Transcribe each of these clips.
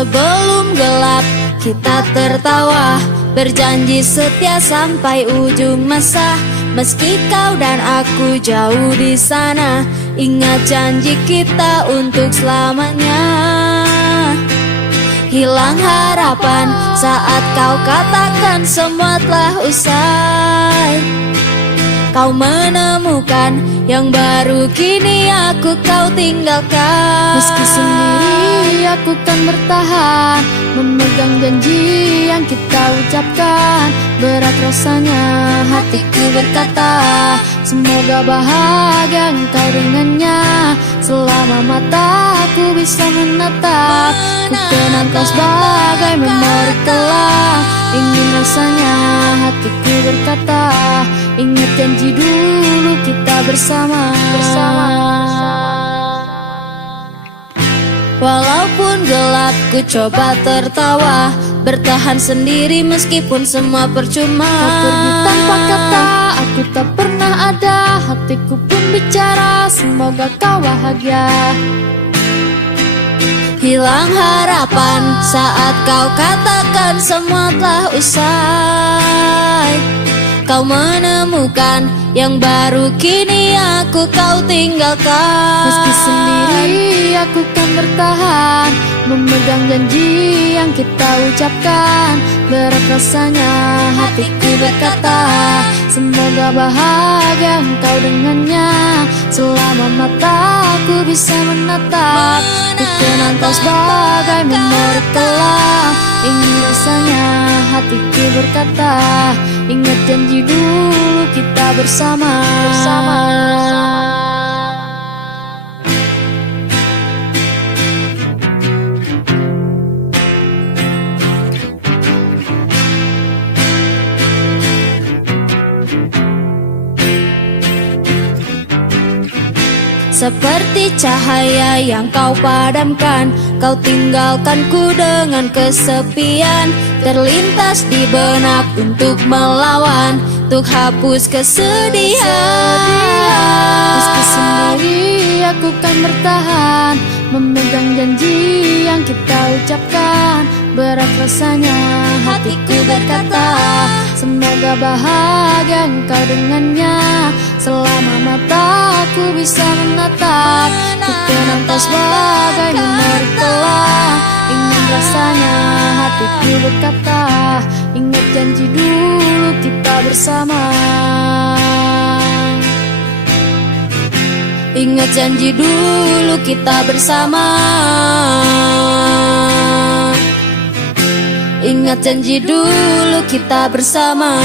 sebelum gelap kita tertawa, berjanji setia sampai ujung masa. Meski kau dan aku jauh di sana, ingat janji kita untuk selamanya. Hilang harapan saat kau katakan semua telah usai. Kau menemukan yang baru, kini aku kau tinggalkan. Meski sendiri aku kan bertahan, memegang janji yang kita ucapkan. Berat rasanya hatiku berkata, semoga bahagia engkau dengannya. Selama mataku bisa menatap, ku kenang kau sebagai memori kelam. Ingin rasanya hatiku berkata, ingat janji dulu kita bersama. Walaupun gelap ku coba tertawa, bertahan sendiri meskipun semua percuma. Kau pergi tanpa kata, aku tak pernah ada. Hatiku pun bicara, semoga kau bahagia. Hilang harapan saat kau katakan semua telah usai. Kau menemukan yang baru, kini aku kau tinggalkan. Meski sendiri aku kan bertahan, memegang janji yang kita ucapkan. Berat rasanya hatiku berkata, semoga bahagia engkau dengannya. Selama mataku bisa menatap, ku kenang kau sebagai memori kelam. Ingin rasanya hatiku berkata, ingat janji dulu kita bersama. Seperti cahaya yang kau padamkan, kau tinggalkanku dengan kesepian. Terlintas di benak untuk melawan, untuk hapus kesedihan. Meski sendiri aku kan bertahan, memegang janji yang kita ucapkan. Berat rasanya hatiku berkata, semoga bahagia engkau dengannya. Selama mataku bisa menatap, ku kenang kau sebagai memori kelam. Ingin rasanya hatiku berkata, ingat janji dulu kita bersama. Ingat janji dulu kita bersama. Ingat janji dulu kita bersama.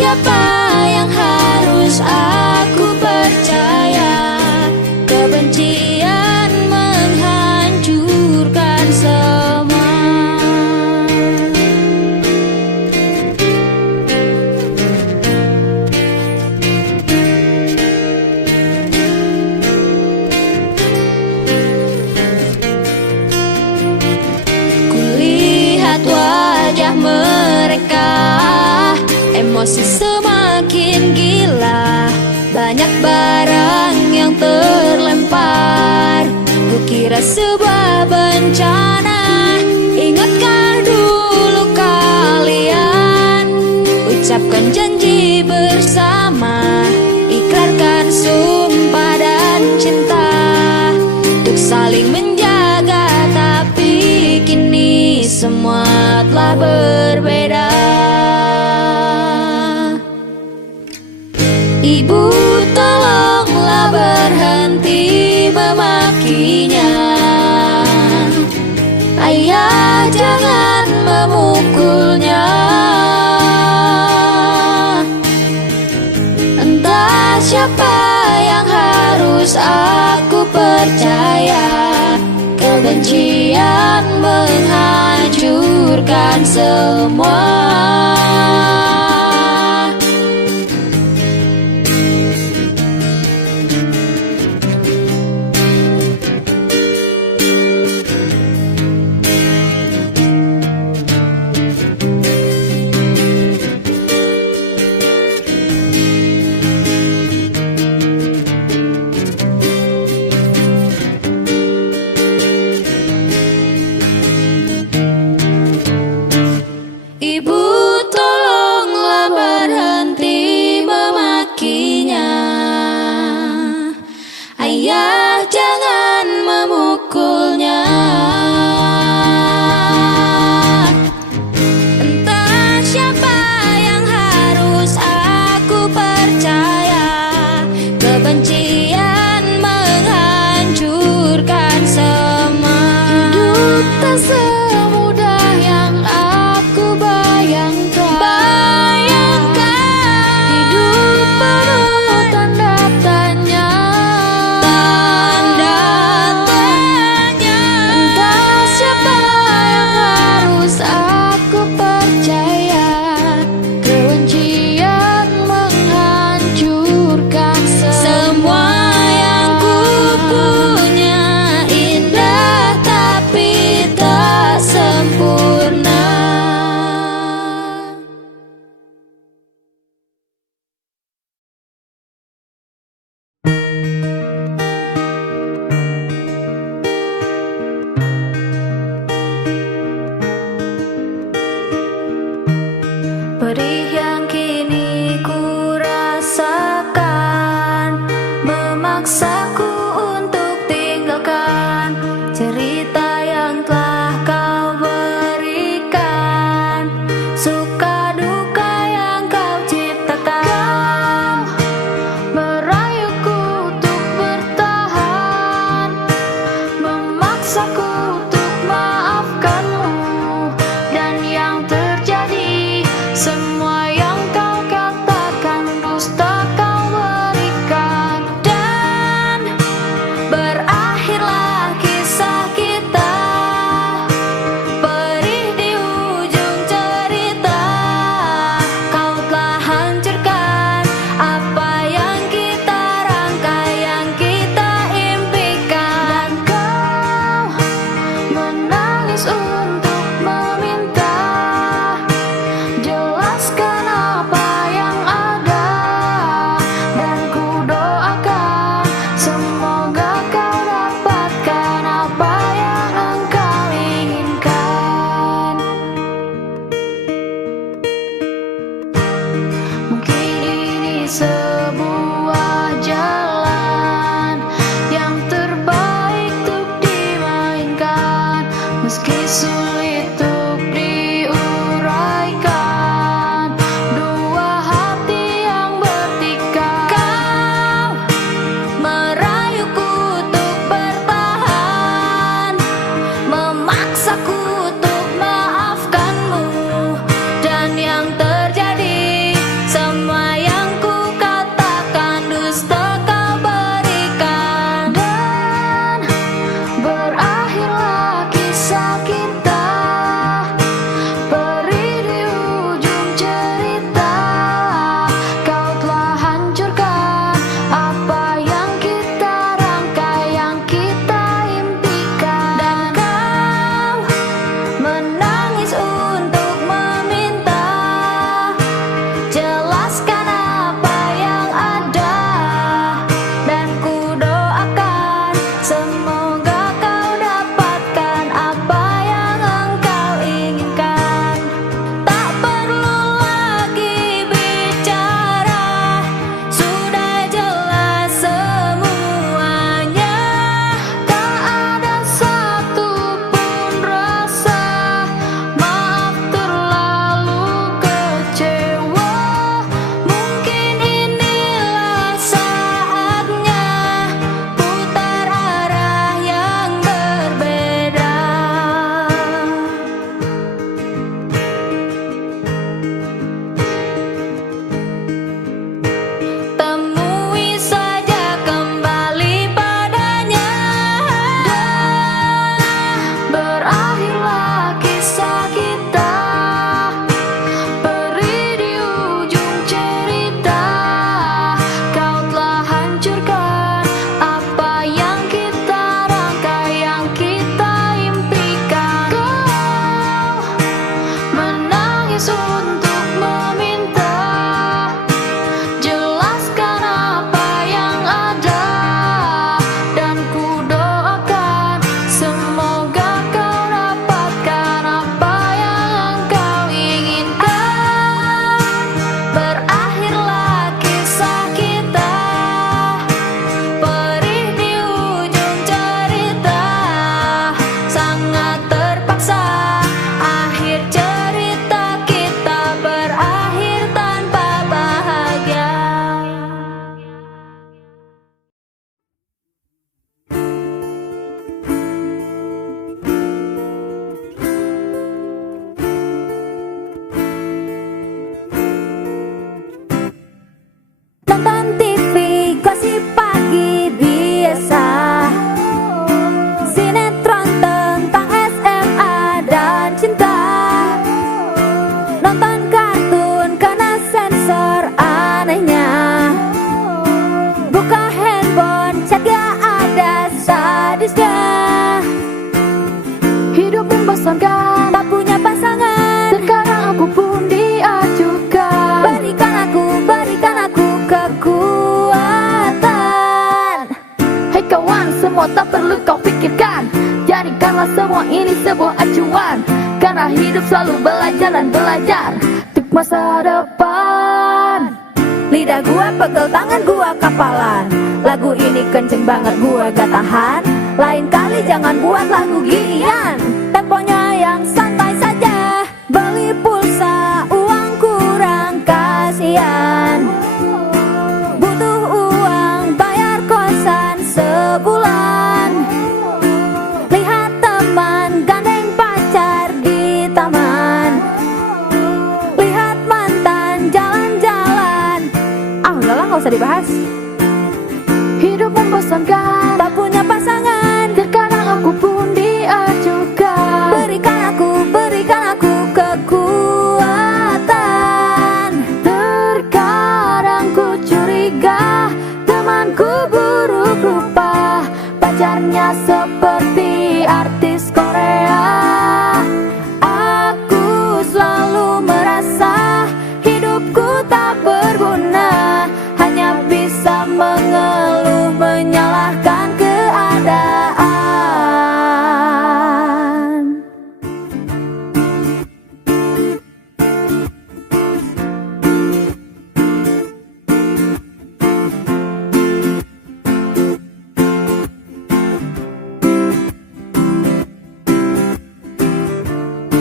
siapa yang harus aku percaya? Kebencian menghancurkan semua. Kulihat wajah mereka, emosi semakin gila. Banyak barang yang terlempar, kukira sebuah bencana. Ingatkah dulu kalian ucapkan janji bersama, ikrarkan sumpah dan cinta untuk saling menjaga. Tapi kini semua telah berbeda. Ibu, tolonglah berhenti memakinya. Ayah, jangan memukulnya. Entah siapa yang harus aku percaya. Kebencian menghancurkan semua. Ibu, tolonglah berhenti memakinya. Ayah, jangan memukulnya. Entah siapa yang harus aku percaya. Kebencian menghancurkan semua. Hidup tak semudah yang aku bayangkan. Hidup penuh tanda tanya. Entah siapa yang harus aku percaya. Kebencian menghancurkan Semua yang ku punya indah tapi tak sempurna. Perih yang kini ku rasakan memaksaku untuk tinggalkan cerita yang telah kau berikan, suka duka yang kau ciptakan. merayuku untuk bertahan, memaksaku untuk maafkanmu. Dan yang terjadi, semua yang kau katakan dusta kau berikan. Dan semua tak perlu kau pikirkan. Jadikanlah semua ini sebuah acuan, karena hidup selalu belajar dan belajar untuk masa depan. Lidah gua pegel, tangan gua kapalan. Lagu ini kenceng banget, gua gak tahan. Lain kali jangan buat lagu ginian. Temponya yang santai saja. Beli pulsa, uang kurang, kasihan. Butuh uang, bayar kosan sebulan. Lihat teman gandeng pacar di taman. Lihat mantan jalan-jalan. Ah udahlah, gak usah dibahas. Hidup membosankan, Tak punya pasangan, terkadang aku pun diajukan. berikan aku kekuatan. Terkadang ku curiga temanku buruk rupa, pacarnya seperti artis Korea. Aku selalu merasa hidupku tak berguna, hanya bisa mengeluh menyalahkan keadaan.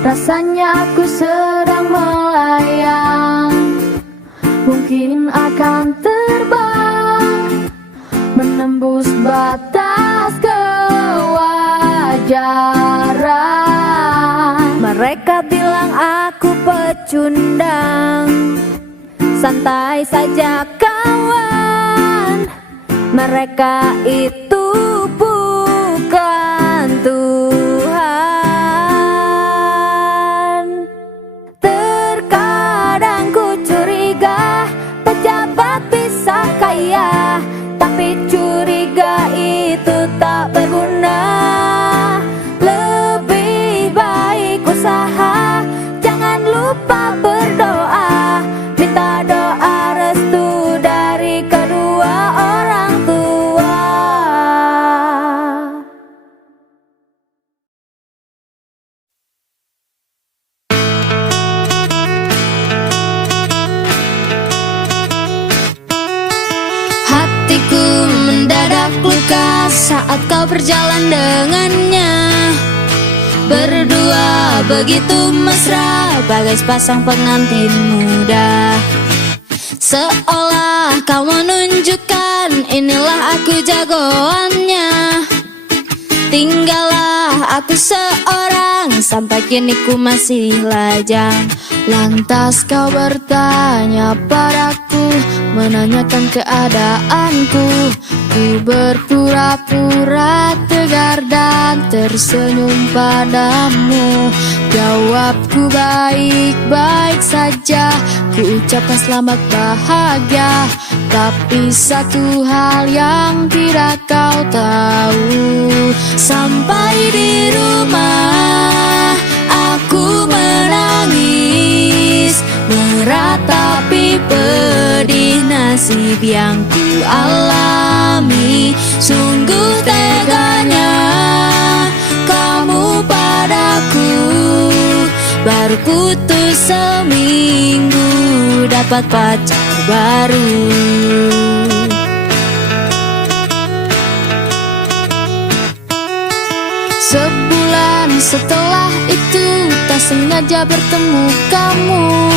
Rasanya aku sedang melayang, mungkin akan terbang, menembus batas kewajaran. Mereka bilang aku pecundang, santai saja kawan. Mereka itu bukan Tuhan. Terkadang ku curiga pejabat bisa kaya, tapi curiga itu tak berguna. Lebih baik usaha, jangan lupa berdoa. Minta doa restu dari kedua orang tua. Hatiku mendadak luka saat kau berjalan dengannya. Berdua begitu mesra, bagai sepasang pengantin muda. Seolah kau menunjukkan, inilah aku jagoannya. Tinggallah aku seorang, sampai kini ku masih lajang. Lantas kau bertanya padaku, menanyakan keadaanku. Ku berpura-pura tegar dan tersenyum padamu. Jawabku baik-baik saja, ku ucapkan selamat bahagia. Tapi satu hal yang tidak kau tahu, Sampai di rumah aku menangis, meratapi pedih nasib yang ku alami. Sungguh teganya kamu padaku, baru putus seminggu dapat pacar baru. sebulan setelah itu tak sengaja bertemu kamu.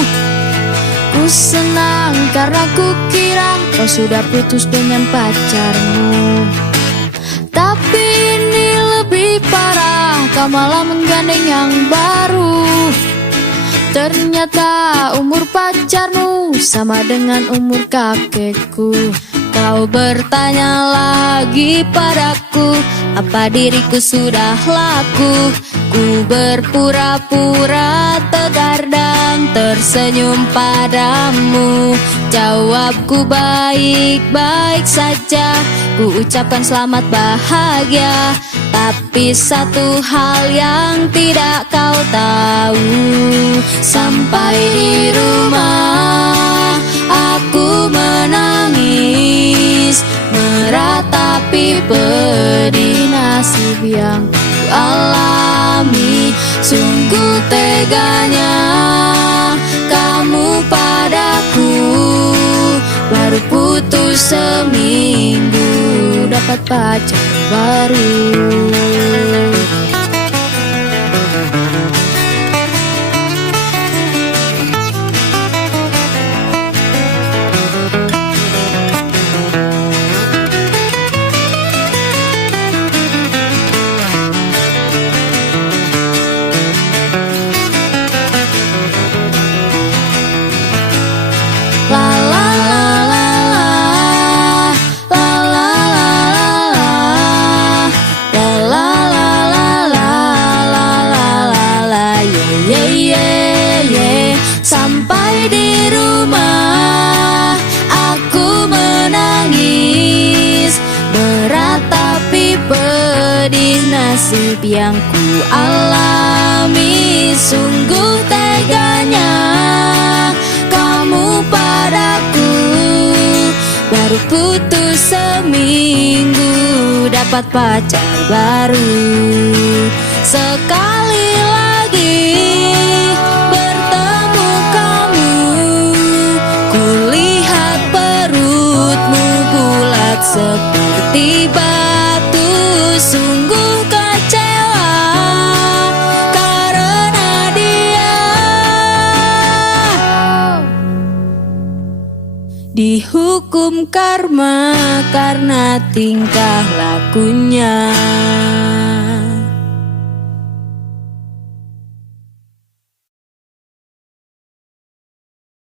Ku senang karena ku kira kau sudah putus dengan pacarmu. Tapi ini lebih parah, kau malah menggandeng yang baru. Ternyata umur pacarmu sama dengan umur kakekku. Kau bertanya lagi padaku, apa diriku sudah laku? Ku berpura-pura tegar dan tersenyum padamu. Jawabku baik-baik saja, ku ucapkan selamat bahagia. Tapi satu hal yang tidak kau tahu, sampai di rumah aku menangis, meratapi pedih nasib yang ku alami. Sungguh teganya kamu padaku, baru putus seminggu dapat pacar baru. Sampai di rumah aku menangis, berat tapi pedih nasib yang ku alami. Sungguh teganya kamu padaku, baru putus seminggu dapat pacar baru. Sekali lagi bertemu kamu, kulihat perutmu bulat seperti batu. Sungguh kecewa karena dia dihukum karma karena tingkah lakunya.